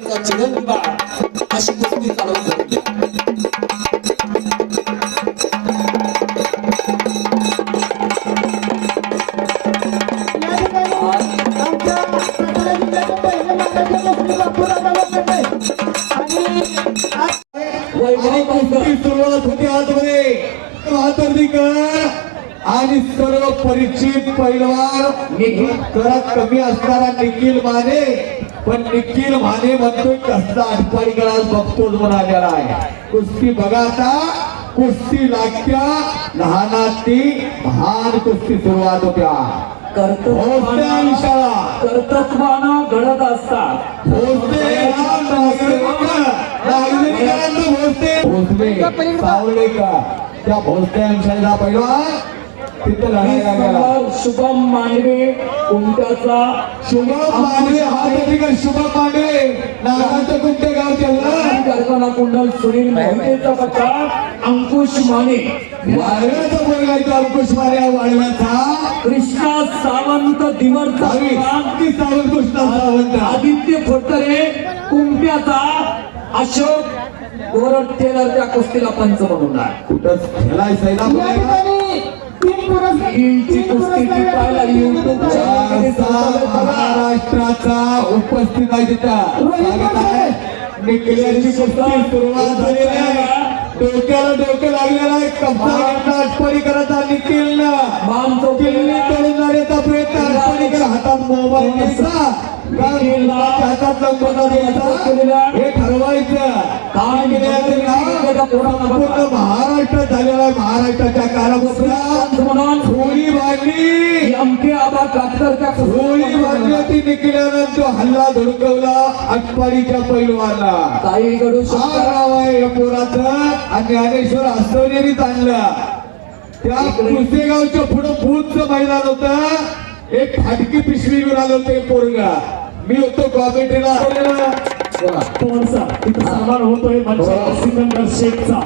अशी कुस्ती चालवून जाते आणि सुरुवात होती आतमध्ये वातर्दीकर आणि सर्व परिचित पैलवान निखिल करत कमी असणारा निखिल माने पण निखिल माने म्हणतोय कसला आठपाडीकर आज बघतोच म्हणालेला आहे कुस्ती बघा आता. कुस्ती लागत्या लहानाची महान कुस्ती सुरुवात होत्या. भोसले कर्तृत्वानं घडत असतात. भोसले भोसले त्या भोसले अंशाला पहिला तिथं लढायला गेला. शुभम मांडवे कुंट्याचा शुभम मांडवे हा ठिकाण शुभम मांडवे नागाचं गाव त्याला कुंडल सुनील मोहितेचा बच्चा अंकुश माने. वाळव्याचा बोलायचा अंकुश मारे हा वाळव्याचा. कृष्णा सावंत दिवरचा भावी शांती सावंत कृष्णा सावंत. आदित्य खोटरे कुंट्याचा अशोक गोरट टेलर त्या कुस्तीला पंच म्हणून आहे. कुठं खेळाय सैला या ठिकाणी तीन पुरस्कार हीची तीन कुस्ती ती पाहायला पुरस्कार YouTube चॅनलमध्ये संचालक बघा. महाराष्ट्राचा उपस्थित आहे तिथं. कुस्ती सुरुवात झालेली आहे. डोक्याला डोकं लागलेला आहे. कब्जा घेतला करत आहे मान किल्ली तळून जाण्याचा प्रयत्न आटपणी कर हातात मोबाईल हातात द्यायचा हे ठरवायचं. संपूर्ण महाराष्ट्रात झालेला आहे. महाराष्ट्राच्या पंच म्हणून होळी बांधली एमके आबा कातकरच्या होळी कुस्ती बांधली ती निघल्यानंतर तो हल्ला धडकवला आटपाडीच्या पैलवानला. काही घडू हा गाव आहे या पोराचं. आणि ज्ञानेश्वर हस्तवनेरीच आणलं. त्या कुस्तेगावच्या पुढं भूतचं मैदान होतं. एक फाटकी पिशवी घेऊन आलं होतं एक पोरगा. मी होतो कॉमेंट्रीला सन्मान होतोय मंचावर सिकंदर शेखचा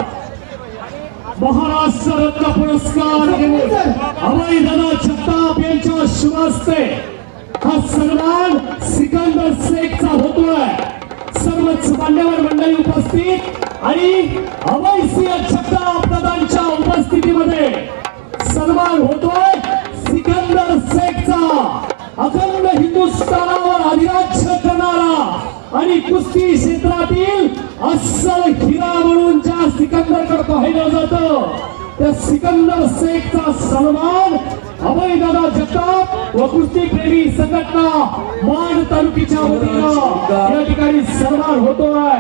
महाराष्ट्र रत्न पुरस्कार अभय दादा जगताप यांच्या शुभास्ते हा सन्मान सिकंदर शेखचा होतोय. सर्वच मान्यवर मंडळी उपस्थित आणि अभय सिंह जगताप दादांच्या उपस्थितीमध्ये सन्मान होतोय सिकंदर शेखचा. अखंड हिंदुस्थानावर अधिराज्य करणारा आणि कुस्ती क्षेत्रातील त्या सिकंदर शेखचा सन्मान अभयदादा जगताप व कुस्ती प्रेमी संघटना मान तालुक्याच्या वतीनं या ठिकाणी सन्मान होतोय.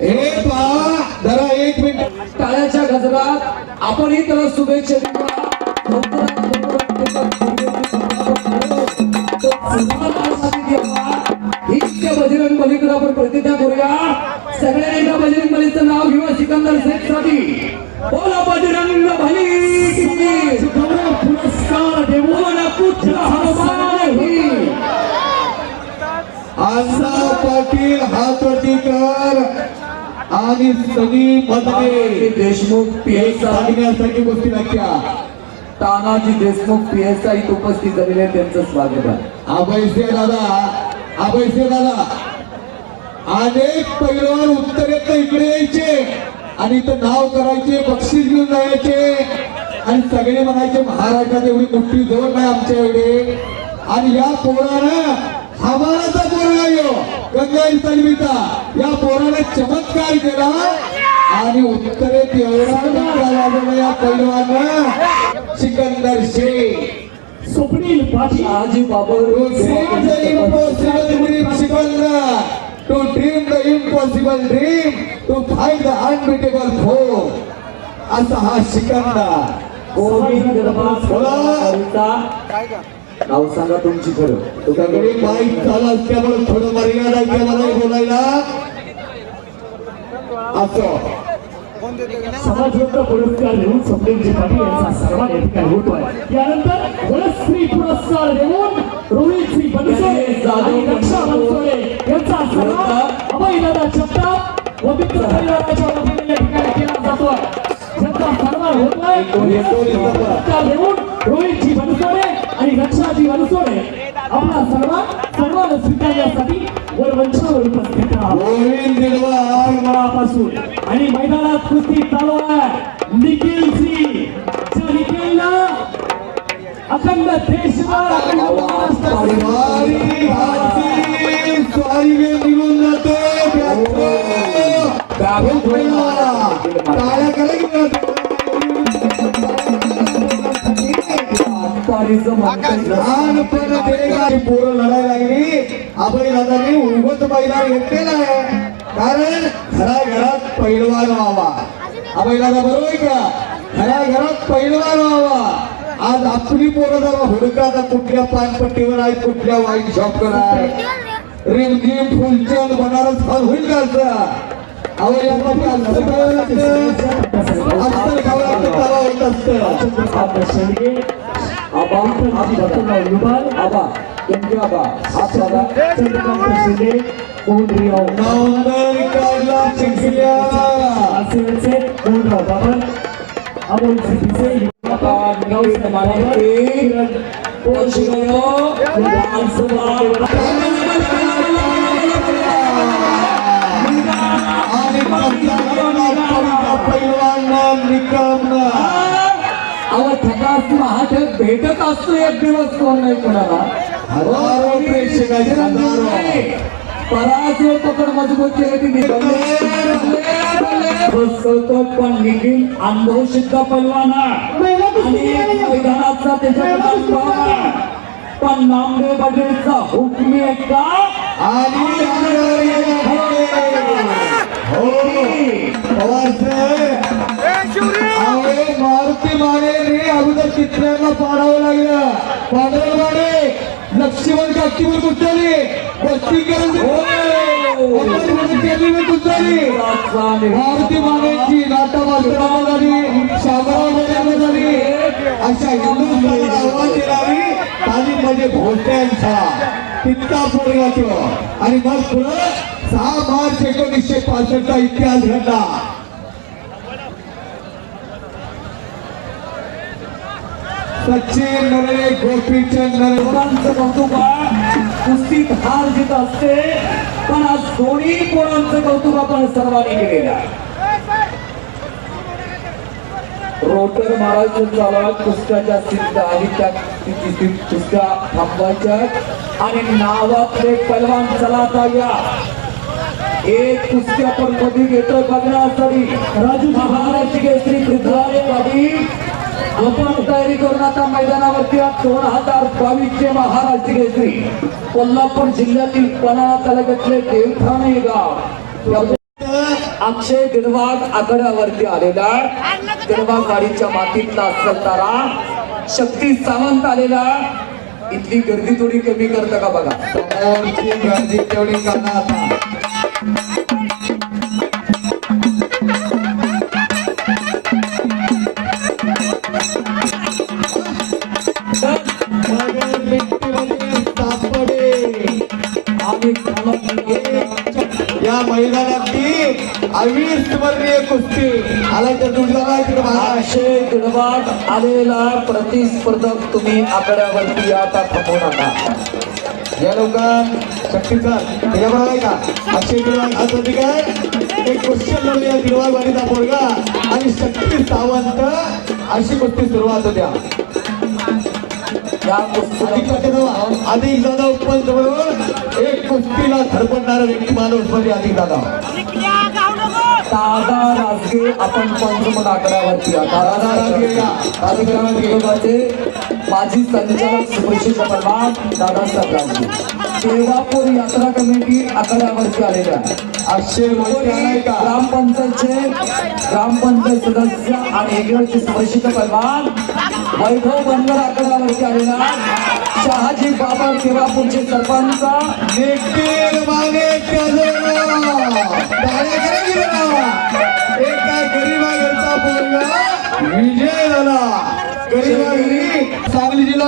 हे पहा जरा एक मिनिट. टाळ्याच्या गजरात आपणही त्याला शुभेच्छा आणि सनी मदने देशमुख सांगण्यासाठी गोष्टी नक्या Tanaji Deshmukh P S I उपस्थित झालेले. त्यांचं स्वागत आहे. अभयसे दादा अभयसे दादा. अनेक पैलवान उत्तरेत इकडे यायचे आणि इथं नाव करायचे बक्षीस घेऊन जायचे. आणि सगळे म्हणायचे महाराष्ट्रात एवढी मोठी जोर नाही आमच्या एवढे आणि या पोरानं हमाराचा पोरगा यो गंगाई तलवीचा या पोराने चमत्कार केला आणि उत्तरेत एवढा या पैलवानं Sikandar Shaikh dream the impossible dream, Sikandar. To dream the impossible dream. To fight the unbeatable foe. असा हा सिकंदर गोविंद बोला. नाव सांगा तुमची खरं. सगळी माहीत झालं असल्यामुळे थोडं मर्यादा आहे मला बोलायला. असं. समाजरत्न पुरस्कार देऊन स्वप्नीलजी पाटील यांचा या ठिकाणी होतोय. यानंतर वनश्री पुरस्कार देऊन रोहित श्री बनसोडे आणि रक्षा बनसोडे. यांचा सन्मान अभयदादा जगताप व मित्र परिवाराच्या वतीने या ठिकाणी केला जातोय. ज्यांचा सन्मान होतोय. पुरस्कार देऊन रोहितजी बनसोडे रक्षाजी बनसोडे आपला सन्मान सन्मान स्वीकारण्यासाठी वर मंचावर उपस्थित गोविंद दिलवार मनापासून आणि मैदानात कुस्ती चालू आहे निखिल सिंग ज्या निखिलला अखंड देशभर अखंड महाराष्ट्रात लहानपण पोरं लढायला लागली. अभय दादांनी उगत मैदान घेतलेलं आहे. कारण घराघरात पैलवान व्हावा. अभय दादा बरोबर का? घराघरात पैलवान व्हावा. आज आपली पोरं जरा हुडकाचा कुठल्या पानपट्टीवर आहे कुठल्या वाईट शॉपवर आहे रिमझिम फुलचंद बनारस फल होईल का असं अवय अस्तर गावात तवा होत असतं आपलं शेळके आबा भक्तराव युबाल आबा तुमचे आबा हात दादा चंद्रकांत शिंदे कोंडरीराव नवंदर काढला चिखल्या आसिरचे कोंडराव बाबन अमोल सिद्धीचे आता नऊ माने किरण पोशिगयो आणि पैलवान भेटत असतो एक दिवस कोण नाही कोणाला. हजारो प्रेक्षकांचे पराजय पकड मजबूत केली ती पण निखिल अनुभव सिद्ध पैलवाना आणि मैदानाचा आहे. पण नामदेव पटेलचा हुकमी आहे का? आणि काकीवर कुठली बस्ती केली मी कुठली मारुती मानेची नाटा मास्टरांना झाली शामराव बजावला झाली अशा हिंदुस्थानाला आव्हान देणारी तालीमध्ये भोसल्यांचा. तितका पोरगा तो आणि मग पुढं सहा मार्च एकोणीसशे पासष्टचा इतिहास घडला. सचिन नरळे गोपीचंद नरळे कौतुक कुस्तीत हार असते पण आज दोन्ही पोरांचं कौतुक आपण सर्वांनी केलेलं आहे. रोटर मारायचं चालू कुस्त्याच्या सिद्ध आणि त्या तिची कुस्त्या थांबवायच्या आणि नावातले पलवान चला या. एक कुस्ती आपण कधी घेतोय? बघण्यासाठी राजू महाराष्ट्र केसरी पृथ्वी पाटील. आपण तयारी करून आता मैदानावरती दोन हजार बावीस चे महाराष्ट्र केसरी. कोल्हापूर जिल्ह्यातील पन्हाळा तालुक्यातले देवठाणे गाव. अक्षय दिलवाग आघाड्यावरती आलेला दिलवाग मातीतला असेल शक्ती सावंत आलेला इथली गर्दी थोडी कमी करतं का बघा? गर्दी तेवढी करणार अविस्मरणीय कुस्ती आला तर दुर्गाला इकडे अक्षय आलेला प्रतिस्पर्धक तुम्ही आघाड्यावरती आता थांबवू नका या लोकांना शक्तीचा त्याच्याबरोबर आहे का? अक्षय दिवाळ हा काय? एक क्वेश्चन लढूया दिवाळ वाडीचा पोरगा. आणि शक्ती सावंत अशी कुस्ती सुरुवात होत्या. या अधिक दादा उपंत बरोबर एक कुस्तीला धडपडणारा व्यक्ती माणूस म्हणजे अधिक दादा दादा राजगे आपण पंचमन आकड्यावरती दादा राजगे या. कार्यक्रम विभागाचे माजी संचालक सुप्रसिद्ध परमान दादासाहेब राजगे देवापूर यात्रा कमिटी आकड्यावरती आलेल्या अक्षय का? ग्रामपंचायतचे ग्रामपंचायत सदस्य आणि एकीकडचे सुप्रसिद्ध परमान वैभव बनगर आकड्यावरती आलेला शहाजी बाबा देवापूरचे सरपंच निखिल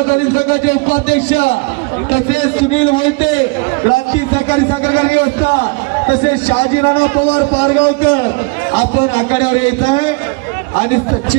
सांगली संघाचे उपाध्यक्ष तसेच सुनील मोहिते क्रांती सहकारी साखर व्यवस्था तसेच शहाजी राणा पवार पारगावकर. आपण आखाड्यावर येत आहे. आणि सचिन